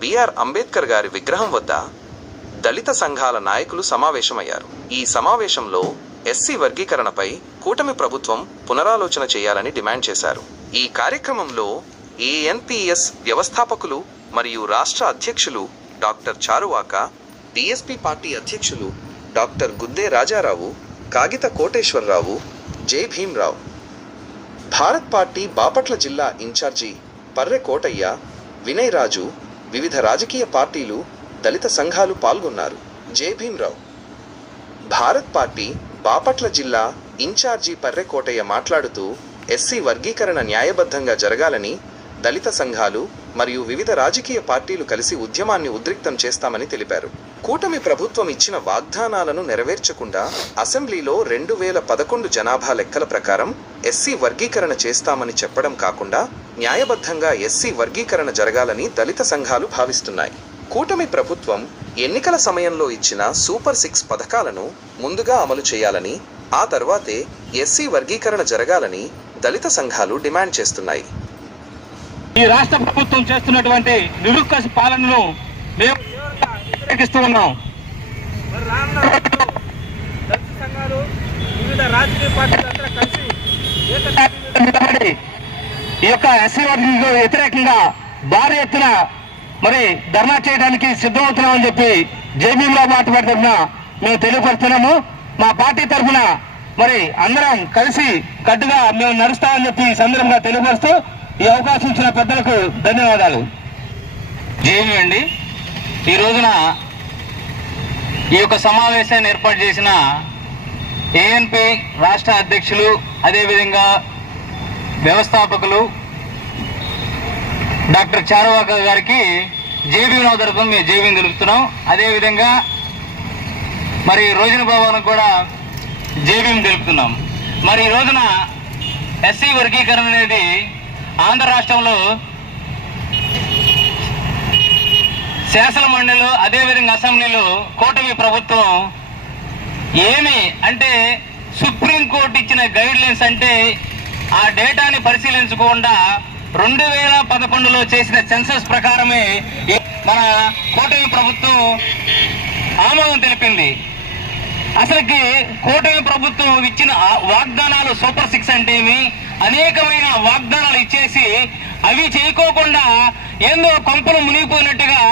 BR Ambedkar గారి విగ్రహం వద్ద దళిత సంఘాల నాయకులు సమావేశమయ్యారు. ఈ సమావేశంలో ఎస్సీ వర్గీకరణపై కూటమి ప్రభుత్వం పునరాలోచన చేయాలని డిమాండ్ చేశారు. ఈ కార్యక్రమంలో ఏఎన్పిఎస్ వ్యవస్థాపకులు మరియు రాష్ట్ర అధ్యక్షులు డాక్టర్ చారువాక డిఎస్పి పార్టీ అధ్యక్షులు డాక్టర్ గుద్దే రాజారావు కాగిత కోటేశ్వరరావు జై భీమ్రావు. భారత్ పార్టీ బాపట్ల జిల్లా ఇన్ఛార్జి పర్రె కోటయ్య వినయ్ రాజు వివిధ రాజకీయ పార్టీలు దళిత సంఘాలు పాల్గొన్నారు. జే. భీమ్రావు. భారత్ పార్టీ బాపట్ల జిల్లా ఇన్ఛార్జి పర్రెకోటయ్య మాట్లాడుతూ ఎస్సీ వర్గీకరణ న్యాయబద్ధంగా జరగాలని దళిత సంఘాలు మరియు వివిధ రాజకీయ పార్టీలు కలిసి ఉద్యమాన్ని ఉద్రిక్తం చేస్తామని తెలిపారు. కూటమి ప్రభుత్వం ఇచ్చిన వాగ్దానాలను నెరవేర్చకుండా అసెంబ్లీలో రెండు వేల పదకొండు జనాభా లెక్కల ప్రకారం ఎస్సీ వర్గీకరణ చేస్తామని చెప్పడం కాకుండా న్యాయబద్ధంగా ఎస్సీ వర్గీకరణ జరగాలని దళిత సంఘాలు భావిస్తున్నాయి. కూటమి ప్రభుత్వం ఎన్నికల సమయంలో ఇచ్చిన సూపర్ సిక్స్ పథకాలను ముందుగా అమలు చేయాలని ఆ తర్వాతే ఎస్సీ వర్గీకరణ జరగాలని దళిత సంఘాలు డిమాండ్ చేస్తున్నాయి. ఈ రాష్ట్ర ప్రభుత్వం చేస్తున్నటువంటి నిరుక్కస పాలనను మేము వ్యతిరేకిస్తూ ఉన్నాం. సంఘాలు వివిధ రాజకీయ కలిసి నిలబడి ఈ యొక్క ఎస్సీ వ్యతిరేకంగా భారీ ఎత్తున మరి ధర్నా చేయడానికి సిద్ధమవుతున్నామని చెప్పి జేబీఎంరావు పార్టీ తరఫున మేము తెలియపరుస్తున్నాము. మా పార్టీ తరఫున మరి అందరం కలిసి కట్టుగా మేము నడుస్తామని చెప్పి ఈ సందర్భంగా తెలియపరుస్తూ ఈ అవకాశం ఇచ్చిన పెద్దలకు ధన్యవాదాలు. జేబీ అండి. ఈ రోజున ఈ యొక్క సమావేశాన్ని ఏర్పాటు చేసిన ఏఎన్పి రాష్ట్ర అధ్యక్షులు అదేవిధంగా వ్యవస్థాపకులు డాక్టర్ చారువాక గారికి జేబీ తరఫున మేము జేబీని తెలుపుతున్నాం. అదేవిధంగా మరి రోజున భవన్కి కూడా జేబీని తెలుపుతున్నాం. మరి ఈ రోజున ఎస్సీ వర్గీకరణ అనేది ఆంధ్ర రాష్ట్రంలో శాసన మండలి అదేవిధంగా అసెంబ్లీలో కూటమి ప్రభుత్వం ఏమి అంటే సుప్రీంకోర్టు ఇచ్చిన గైడ్ లైన్స్ అంటే ఆ డేటాని పరిశీలించకుండా రెండు వేల పదకొండులో చేసిన సెన్సస్ ప్రకారమే మన కూటమి ప్రభుత్వం ఆమోదం తెలిపింది. అసలుకి కూటమి ప్రభుత్వం ఇచ్చిన వాగ్దానాలు సూపర్ సిక్స్ అంటే ఏమి అనేకమైన వాగ్దానాలు ఇచ్చేసి అవి చేయకోకుండా ఏందో కొంపలు మునిగిపోయినట్టుగా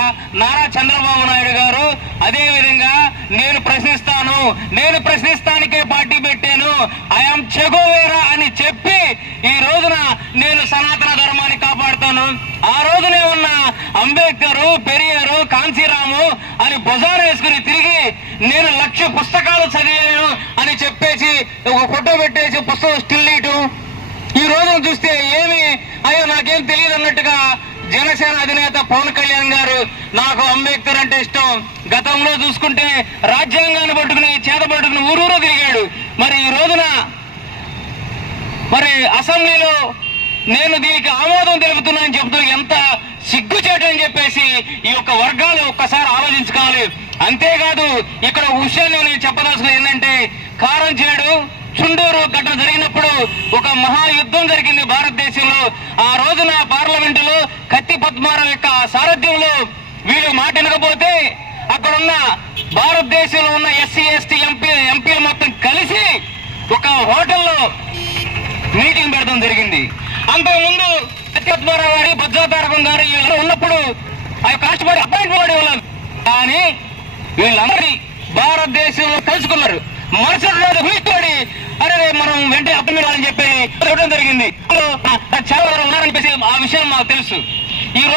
నారా చంద్రబాబు నాయుడు గారు అదే విధంగా నేను ప్రశ్నిస్తాను నేను ప్రశ్నిస్తానికే పార్టీ పెట్టాను ఐఎమ్ చెగోవేరా అని చెప్పి ఈ రోజున నేను సనాతన ధర్మాన్ని కాపాడుతాను. ఆ రోజునే ఉన్న అంబేద్కర్ పెరియారు కాంచీరాము అని భుజాన వేసుకుని తిరిగి నేను లక్ష పుస్తకాలు చదివాను అని చెప్పేసి ఒక ఫోటో పెట్టేసి పుస్తకం స్టిల్ చూస్తే ఏమి? అయ్యో నాకేం తెలియదు అన్నట్టుగా జనసేన అధినేత పవన్ కళ్యాణ్ గారు నాకు అంబేద్కర్ అంటే ఇష్టం. గతంలో చూసుకుంటే రాజ్యాంగాన్ని పట్టుకుని చేత పట్టుకుని ఊరూరో తిరిగాడు. మరి ఈ రోజున మరి అసెంబ్లీలో నేను దీనికి ఆమోదం తెలుపుతున్నానని చెబుతూ ఎంత సిగ్గుచేటని చెప్పేసి ఈ యొక్క వర్గాలు ఒక్కసారి ఆలోచించుకోవాలి. అంతేకాదు ఇక్కడ విషయాన్ని నేను చెప్పదలుచుకుని ఏంటంటే కారం చేయడు చుండూరు ఘటన జరిగినప్పుడు ఒక మహాయుద్ధం జరిగింది భారతదేశంలో. ఆ రోజున పార్లమెంటులో కత్తి పద్మారావు యొక్క సారథ్యంలో వీళ్ళు మాట వినకపోతే అక్కడున్న భారతదేశంలో ఉన్న ఎస్సీ ఎస్టీ ఎంపీ ఎంపీలు మొత్తం కలిసి ఒక హోటల్లో మీటింగ్ పెడతాం జరిగింది. అంతకుముందు సత్యత్వరావు గారి భద్రాతారకం గారు వీళ్ళు ఉన్నప్పుడు ఆ యొక్క కష్టపడి అపాయింట్ వాళ్ళు కానీ వీళ్ళందరి భారతదేశంలో కలుసుకున్నారు. మరుసటి రోజు వీటితోటి అరే మనం వెంటనే అపాయింట్ అని చెప్పి ఇవ్వడం జరిగింది. చాలా ఉన్నారని ఆ విషయం మాకు తెలుసు. ఈ రోజు